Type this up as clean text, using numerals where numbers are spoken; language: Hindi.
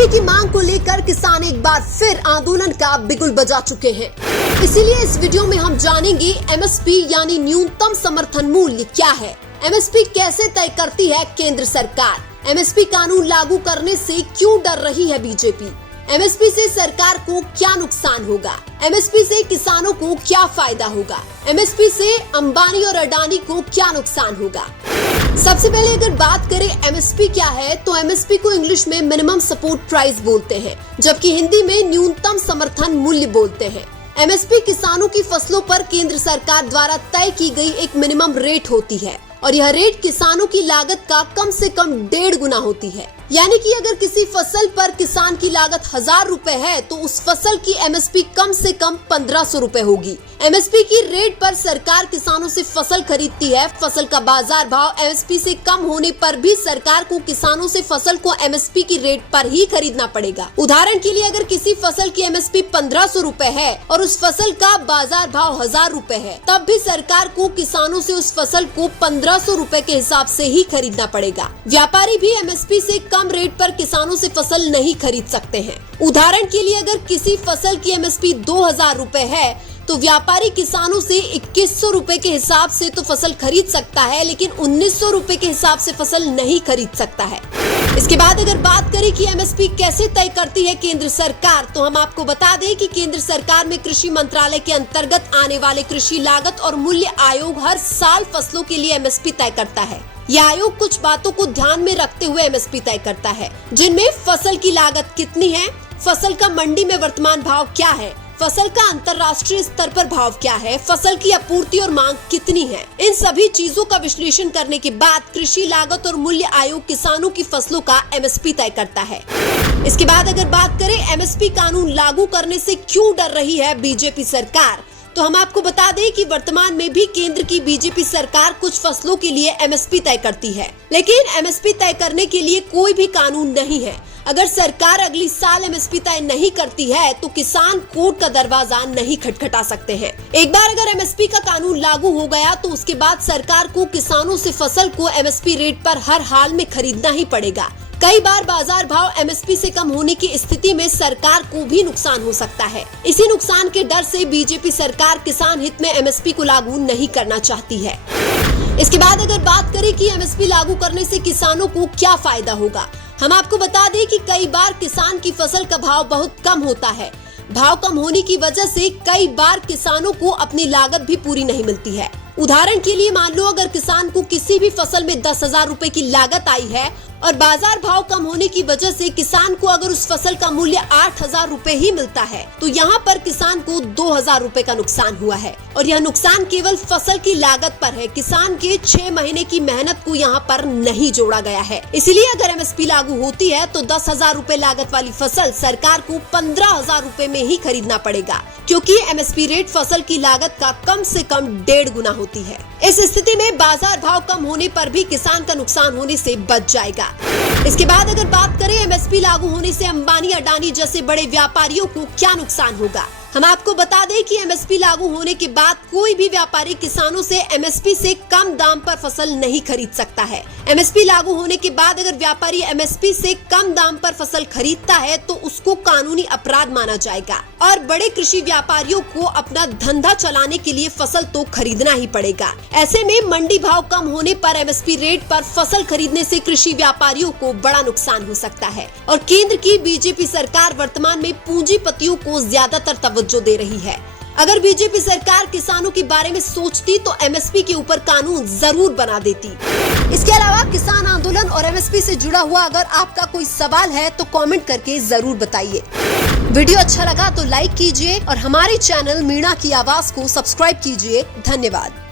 एमएसपी की मांग को लेकर किसान एक बार फिर आंदोलन का बिगुल बजा चुके हैं। इसीलिए इस वीडियो में हम जानेंगे एमएसपी यानी न्यूनतम समर्थन मूल्य क्या है, एमएसपी कैसे तय करती है केंद्र सरकार, एमएसपी कानून लागू करने से क्यों डर रही है बीजेपी, एमएसपी से सरकार को क्या नुकसान होगा, एमएसपी से किसानों को क्या फायदा होगा, एमएसपी से अंबानी और अडानी को क्या नुकसान होगा। सबसे पहले अगर बात करें एमएसपी क्या है, तो एमएसपी को इंग्लिश में मिनिमम सपोर्ट प्राइस बोलते हैं, जबकि हिंदी में न्यूनतम समर्थन मूल्य बोलते हैं। एमएसपी किसानों की फसलों पर केंद्र सरकार द्वारा तय की गई एक मिनिमम रेट होती है और यह रेट किसानों की लागत का कम से कम 1.5 गुना होती है। यानी कि अगर किसी फसल पर किसान की लागत 1000 रुपए है तो उस फसल की एमएसपी कम से कम 1500 रुपए होगी। एमएसपी की रेट पर सरकार किसानों से फसल खरीदती है। फसल का बाजार भाव एमएसपी से कम होने पर भी सरकार को किसानों से फसल को एमएसपी की रेट पर ही खरीदना पड़ेगा। उदाहरण के लिए अगर किसी फसल की एमएसपी 1500 रुपए है और उस फसल का बाजार भाव 1000 रुपए है, तब भी सरकार को किसानों से उस फसल को 1500 रुपए के हिसाब से ही खरीदना पड़ेगा। व्यापारी भी एमएसपी से कम रेट पर किसानों से फसल नहीं खरीद सकते हैं। उदाहरण के लिए अगर किसी फसल की एमएसपी 2000 रुपए है तो व्यापारी किसानों से 2100 रुपए के हिसाब से तो फसल खरीद सकता है, लेकिन 1900 रुपए के हिसाब से फसल नहीं खरीद सकता है। इसके बाद अगर बात करें कि एमएसपी कैसे तय करती है केंद्र सरकार, तो हम आपको बता दें कि केंद्र सरकार में कृषि मंत्रालय के अंतर्गत आने वाले कृषि लागत और मूल्य आयोग हर साल फसलों के लिए एमएसपी तय करता है। यह आयोग कुछ बातों को ध्यान में रखते हुए एमएसपी तय करता है, जिनमें फसल की लागत कितनी है, फसल का मंडी में वर्तमान भाव क्या है, फसल का अंतर्राष्ट्रीय स्तर पर भाव क्या है, फसल की आपूर्ति और मांग कितनी है। इन सभी चीजों का विश्लेषण करने के बाद कृषि लागत और मूल्य आयोग किसानों की फसलों का एमएसपी तय करता है। इसके बाद अगर बात करें एमएसपी कानून लागू करने से क्यों डर रही है बीजेपी सरकार, तो हम आपको बता दें कि वर्तमान में भी केंद्र की बीजेपी सरकार कुछ फसलों के लिए एमएसपी तय करती है, लेकिन एमएसपी तय करने के लिए कोई भी कानून नहीं है। अगर सरकार अगली साल एमएसपी तय नहीं करती है तो किसान कोर्ट का दरवाजा नहीं खटखटा सकते हैं। एक बार अगर एमएसपी का कानून लागू हो गया तो उसके बाद सरकार को किसानों से फसल को एमएसपी रेट पर हर हाल में खरीदना ही पड़ेगा। कई बार बाजार भाव एमएसपी से कम होने की स्थिति में सरकार को भी नुकसान हो सकता है। इसी नुकसान के डर से बीजेपी सरकार किसान हित में एमएसपी को लागू नहीं करना चाहती है। इसके बाद अगर बात करें कि एमएसपी लागू करने से किसानों को क्या फायदा होगा, हम आपको बता दें कि कई बार किसान की फसल का भाव बहुत कम होता है। भाव कम होने की वजह से कई बार किसानों को अपनी लागत भी पूरी नहीं मिलती है। उदाहरण के लिए मान लो अगर किसान को किसी भी फसल में 10,000 रुपए की लागत आई है और बाजार भाव कम होने की वजह से किसान को अगर उस फसल का मूल्य 8,000 रुपए ही मिलता है, तो यहाँ पर किसान को 2,000 रुपए का नुकसान हुआ है और यह नुकसान केवल फसल की लागत पर है। किसान के 6 महीने की मेहनत को यहाँ पर नहीं जोड़ा गया है। इसलिए अगर एमएसपी लागू होती है तो 10,000 रुपए लागत वाली फसल सरकार को 15,000 रुपए में ही खरीदना पड़ेगा, क्योंकि एमएसपी रेट फसल की लागत का कम से कम 1.5 गुना होती है। इस स्थिति में बाजार भाव कम होने पर भी किसान का नुकसान होने से बच जाएगा। इसके बाद अगर बात करें एमएसपी लागू होने से अंबानी अडानी जैसे बड़े व्यापारियों को क्या नुकसान होगा, हम आपको बता दें कि एमएसपी लागू होने के बाद कोई भी व्यापारी किसानों से एमएसपी से कम दाम पर फसल नहीं खरीद सकता है। एमएसपी लागू होने के बाद अगर व्यापारी एमएसपी से कम दाम पर फसल खरीदता है तो उसको कानूनी अपराध माना जाएगा और बड़े कृषि व्यापारियों को अपना धंधा चलाने के लिए फसल तो खरीदना ही पड़ेगा। ऐसे में मंडी भाव कम होने पर एमएसपी रेट पर फसल खरीदने से कृषि व्यापारियों को बड़ा नुकसान हो सकता है और केंद्र की बीजेपी सरकार वर्तमान में पूंजीपतियों को ज्यादातर जो दे रही है। अगर बीजेपी सरकार किसानों के बारे में सोचती तो एमएसपी के ऊपर कानून जरूर बना देती। इसके अलावा किसान आंदोलन और एमएसपी से जुड़ा हुआ अगर आपका कोई सवाल है तो कमेंट करके जरूर बताइए। वीडियो अच्छा लगा तो लाइक कीजिए और हमारे चैनल मीणा की आवाज को सब्सक्राइब कीजिए। धन्यवाद।